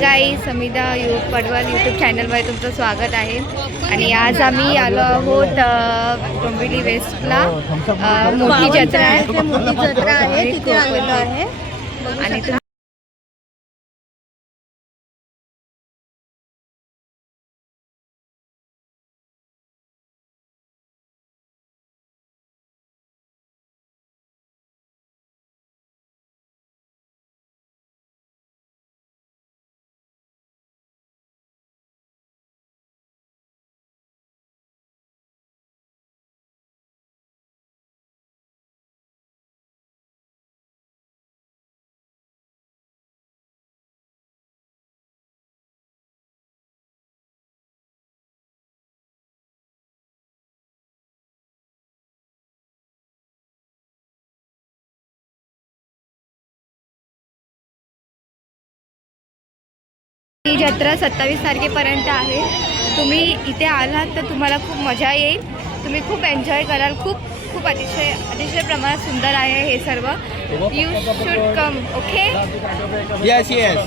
गाई समिधा you Padwal YouTube चॅनलमध्ये तुमचं स्वागत आहे. आणि आज आम्ही आलो आहोत डोंबिवली वेस्टला मोठी जत्रा आहे. मोठी जत्रा आहे तिथे आलेलो आहे. आणि जत्रा सत्तावीस तारखेपर्यंत आहे. तुम्ही इथे आलात तर तुम्हाला खूप मजा येईल. तुम्ही खूप एन्जॉय कराल. खूप खूप अतिशय अतिशय प्रमाणात सुंदर आहे हे सर्व. You should come okay yes yes